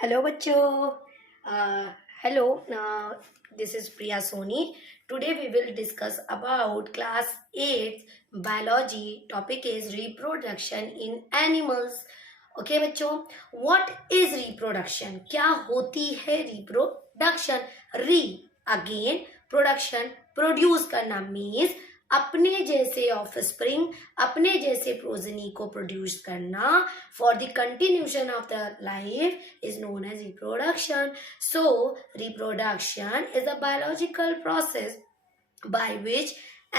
Hello, bachcho. Hello. This is Priya Soni. Today we will discuss about class 8 biology. Topic is reproduction in animals. Okay, बच्चों. What is reproduction? क्या होती है reproduction? Re again production produce करना means अपने जैसे offspring अपने जैसे progeny को प्रोड्यूस करना for the continuation of the life is known as reproduction. So reproduction is a biological process by which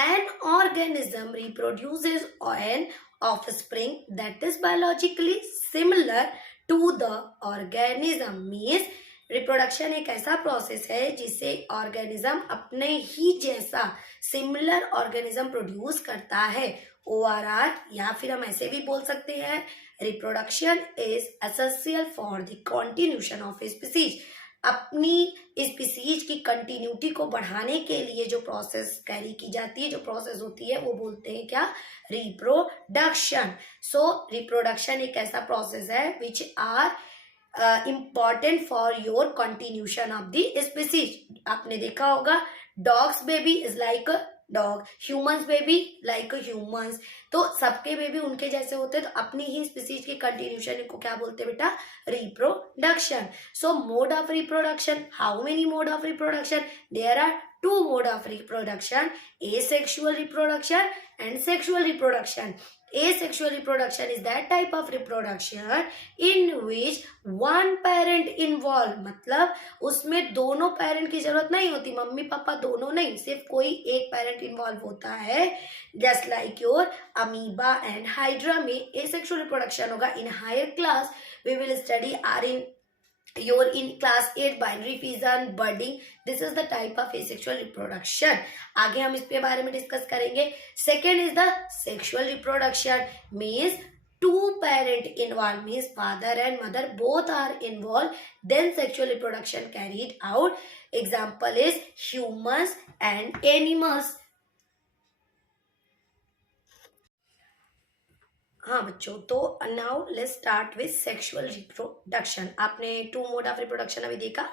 an organism reproduces an offspring that is biologically similar to the organism. means reproduction एक ऐसा process है जिससे organism अपने ही जैसा similar organism produce करता है. ORR या फिर हम ऐसे भी बोल सकते हैं reproduction is essential for the continuation of species. अपनी स्पीसीज की कंटिन्यूटी को बढ़ाने के लिए जो प्रोसेस कैरी की जाती है, जो प्रोसेस होती है, वो बोलते हैं क्या? रिप्रोडक्शन. सो रिप्रोडक्शन एक ऐसा प्रोसेस है which are important for your continuation of the species. आपने देखा होगा dogs baby is like a dog, humans baby like humans. तो सबके बेबी उनके जैसे होते हैं, तो अपनी ही स्पीसीज के कंटिन्यूशन को क्या बोलते हैं बेटा? Reproduction. So mode of reproduction, how many mode of reproduction? There are two mode of reproduction: asexual reproduction and sexual reproduction. Asexual reproduction is that type of reproduction in which one parent involved, मतलब उसमें दोनों parent की जरूरत नहीं होती, mummy papa दोनों नहीं, सिर्फ कोई एक पेरेंट इन्वॉल्व होता है. Just like your amoeba and hydra में asexual reproduction होगा. In higher class we will study are in class 8 binary fission, budding. This is the type of asexual reproduction. आगे हम इस पे बारे में डिस्कस करेंगे. Second is the sexual reproduction. Means two parent involved, means father and mother both are involved, then sexual reproduction carried out. Example is humans and animals. हाँ बच्चों, तो now let's start with sexual reproduction. आपने to mode of reproduction अभी देखा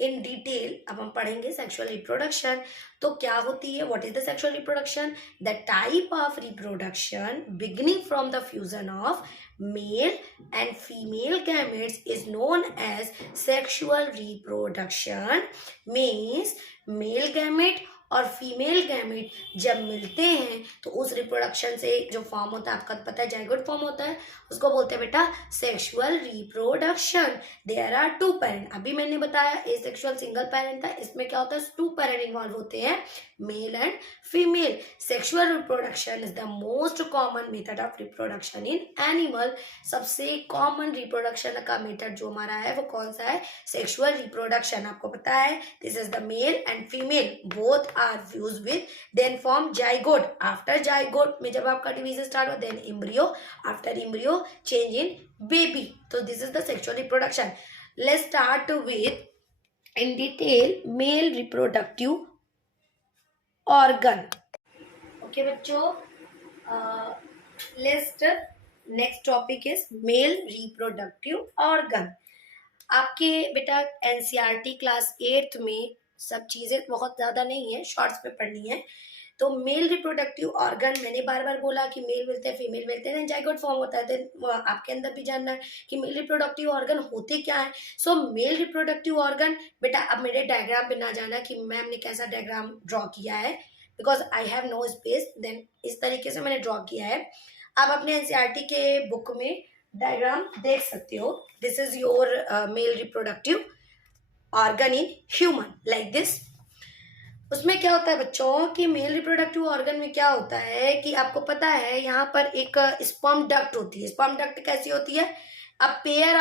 in detail. अब हम पढ़ेंगे sexual reproduction. तो क्या होती है? What is the sexual reproduction? The type of reproduction beginning from the fusion of male and female gametes is known as sexual reproduction. Means male gamete और फीमेल गैमेट जब मिलते हैं तो उस रिप्रोडक्शन से जो फॉर्म होता है, आपका पता है जाइगोट फॉर्म होता है, उसको बोलते हैं बेटा sexual reproduction. There are two parent. अभी मैंने बताया एसेक्सुअल सिंगल पेरेंट था, इसमें क्या होता है? टू पेरेंट इन्वॉल्व होते हैं, mail and female. Sexual reproduction is the most common method of reproduction in animal. सबसे कॉमन रिप्रोडक्शन का मेथड जो हमारा है वो कौन सा है? Sexual reproduction. आपको पता है this is the mail and female both are fused with, then form zygote. After zygote में जब आपका डिवीजन स्टार्ट हो, then embryo. After embryo change in baby. So this is the sexual reproduction. Let's start with in detail male reproductive organ. Okay बच्चों, let's next topic is male reproductive organ. आपके बेटा NCERT class 8 में सब चीजें बहुत ज्यादा नहीं है, शॉर्ट्स में पढ़नी है. तो मेल रिप्रोडक्टिव ऑर्गन मैंने बार बार बोला कि मेल मिलते हैं, फीमेल मिलते हैं, जाइगोट फॉर्म होता है. देन आपके अंदर भी जानना है कि मेल रिप्रोडक्टिव ऑर्गन होते क्या है. सो मेल रिप्रोडक्टिव ऑर्गन बेटा, अब मेरे डायग्राम पे ना जाना कि मैम ने कैसा डायग्राम ड्रॉ किया है, because I have no space. Then इस तरीके से मैंने ड्रॉ किया है. आप अपने एनसीईआरटी के बुक में डायग्राम देख सकते हो. This is your male reproductive organ in human like this. उसमें क्या होता है बच्चों कि मेल रिप्रोडक्टिव ऑर्गन में क्या होता है कि आपको पता है यहाँ पर एक स्पर्म डक्ट होती है. स्पर्म डक्ट कैसी होती है? A pair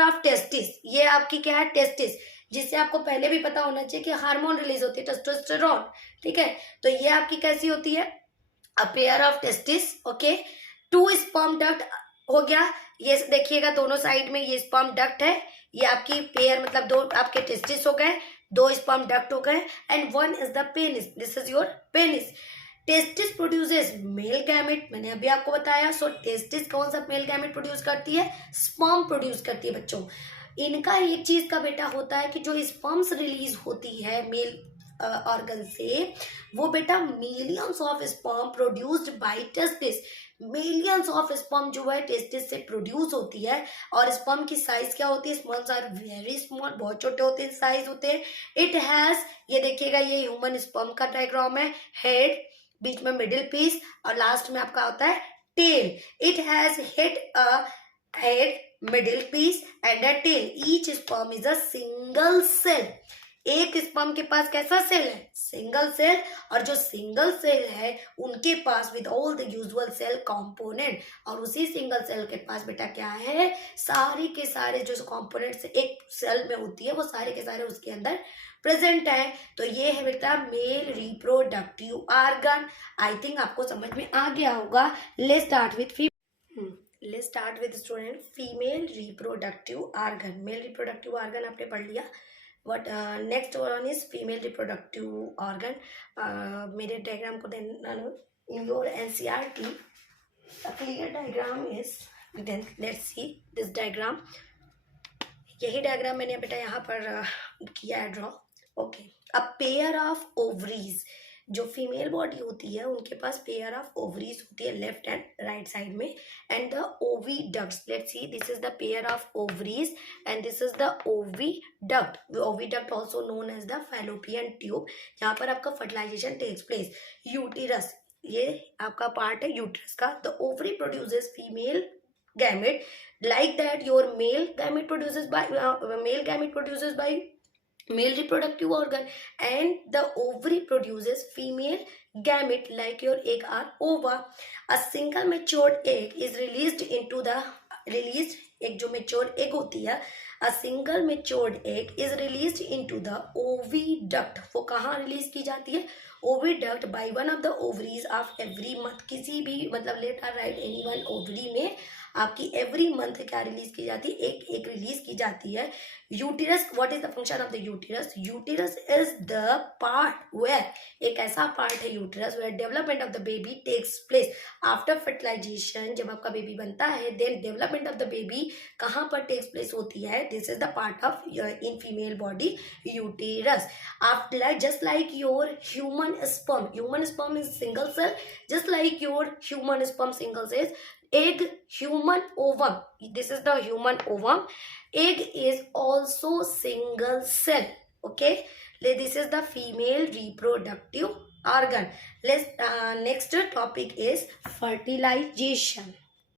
of testis. ये आपकी क्या है? टेस्टिस, जिससे आपको पहले भी पता होना चाहिए कि हार्मोन रिलीज होती है, टेस्टोस्टेरोन. ठीक है, तो ये आपकी कैसी होती है? A pair of testis. Okay, two sperm duct हो गया. ये देखिएगा दोनों साइड में ये स्पर्म डक्ट है, ये आपकी पेयर मतलब दो आपके टेस्टिस हो गए, दो स्पर्म डक्ट हो गए, and one is the penis. This is your penis. Testis produces male gamete, मैंने अभी आपको बताया. सो टेस्टिस कौन सा मेल गैमेट प्रोड्यूस करती है? स्पर्म प्रोड्यूस करती है बच्चों. इनका एक चीज का बेटा होता है कि जो स्पर्म्स रिलीज होती है मेल ऑर्गन से, वो बेटा millions of sperm produced by testis, millions of sperm जो है टेस्टिस से प्रोड्यूस होती है। और स्पर्म की साइज क्या होती है? स्पर्म्स आर वेरी स्मॉल, बहुत छोटे होते हैं, साइज होते हैं। इट हैज, ये देखिएगा ये ह्यूमन स्पर्म का डायग्राम है, हेड, बीच में मिडिल पीस और लास्ट में आपका होता है tail. It has head, middle piece and a tail. Each sperm is a single cell. एक स्पर्म के पास कैसा सेल है? Single cell. और जो सिंगल सेल है उनके पास with all the usual cell component, और उसी सिंगल सेल के पास बेटा क्या है? सारे के सारे जो कंपोनेंट्स एक सेल में होती है वो सारे के सारे उसके अंदर प्रेजेंट है। तो ये है बेटा male reproductive organ. I think आपको समझ में आ गया होगा। Let's start with student female reproductive organ. Male reproductive organ आपने पढ़ लिया। What next one is female reproductive organ. मेरे डायग्राम को in your NCERT a clear diagram is, then let's see this diagram. यही डायग्राम मैंने बेटा यहाँ पर किया है draw. Okay, a pair of ovaries, जो फीमेल बॉडी होती है उनके पास पेयर ऑफ ओवरीज होती है लेफ्ट एंड राइट साइड में, and the oviducts. Let's see, this is the pair of ovaries and this is the oviduct. Oviduct also known as the fallopian tube, जहाँ पर आपका फर्टिलाइजेशन टेक्स प्लेस। यूटिरस, ये आपका part है यूटिरस का। The ovary produces female gamete, like that your male gamete produces by male reproductive organ, and the ovary produces female gamete like your egg or ova. A single matured egg is released एक जो matured egg होती है, a single matured egg is released into the oviduct. वो कहाँ release की जाती है? Oviduct by one of the ovaries of every month. किसी भी मतलब लेट और राइट एनी वन ओवरी में आपकी एवरी मंथ क्या रिलीज की जाती है? एक रिलीज की जाती है। Uterus, what is the function of the uterus? Uterus is the part where, एक ऐसा पार्ट है uterus where development of the baby takes place after fertilisation. जब आपका बेबी बनता है then development of the baby कहाँ पर टेक्स प्लेस होती है? This is the part of in female body uterus. After just like your human sperm is single cell, just like your human sperm single cell. Egg, human ovum, this is the human ovum. Egg is also single cell. Okay, this is the female reproductive organ. Let's next topic is fertilization.